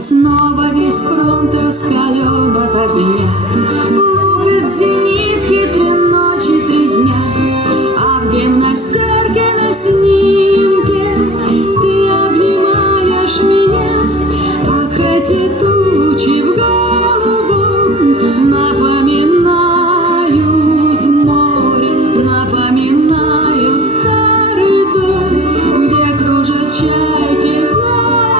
Снова весь фронт раскален от огня. Лупят зенитки 3 ночи, 3 дня. А в гимнастерке на снимке ты обнимаешь меня. Ах, эти тучи в голубом напоминают море, напоминают старый дом, где кружат чайки за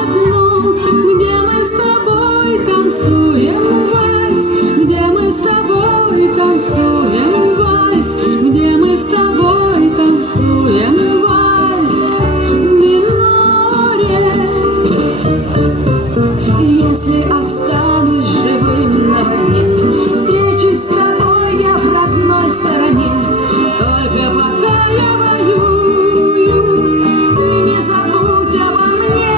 окном, где мы с тобой танцуем вальс, где мы с тобой танцуем вальс, где мы с тобой танцуем вальс в миноре. Если останусь живым на войне, встречусь с тобой я в родной стороне. Только пока я воюю, ты не забудь обо мне.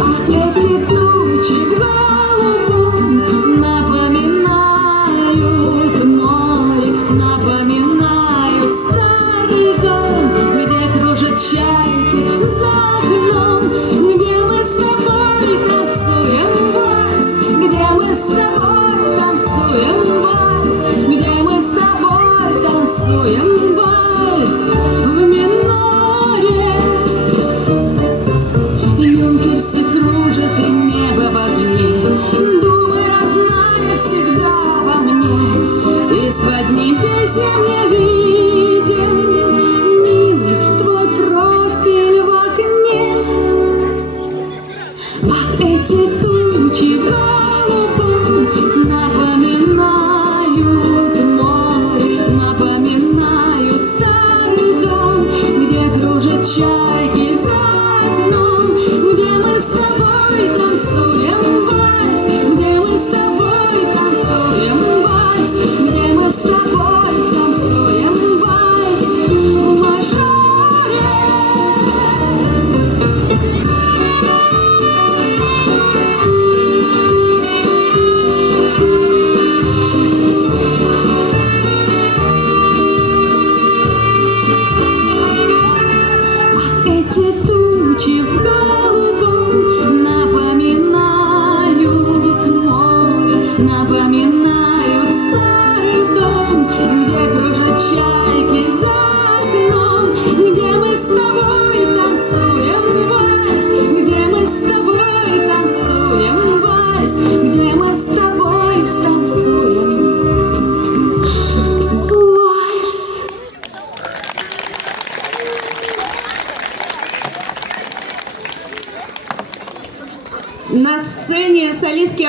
Ах, эти тучи в голубом напоминают море, напоминают старый дом, где кружат чайки за окном, где мы с тобой танцуем вальс, где мы с тобой танцуем вальс, где мы с тобой танцуем вальс в миноре. Юнкерсы кружат и небо в огне, думай, родная, всегда во мне. Из-под небес мне виден, милый, твой профиль в окне. Ах, эти тучи в голубом напоминают море, напоминают старый дом, где кружат чайки за окном, где мы с тобой танцуем вальс, где мы с тобой танцуем вальс, где мы с тобой станцуем вальс в мажоре. Эти тучи в голубом напоминают море, напоминают старый дом, где кружат чайки за окном, где мы с тобой танцуем вальс, где мы с тобой танцуем вальс, где мы с тобой станцуем вальс. На сцене солистки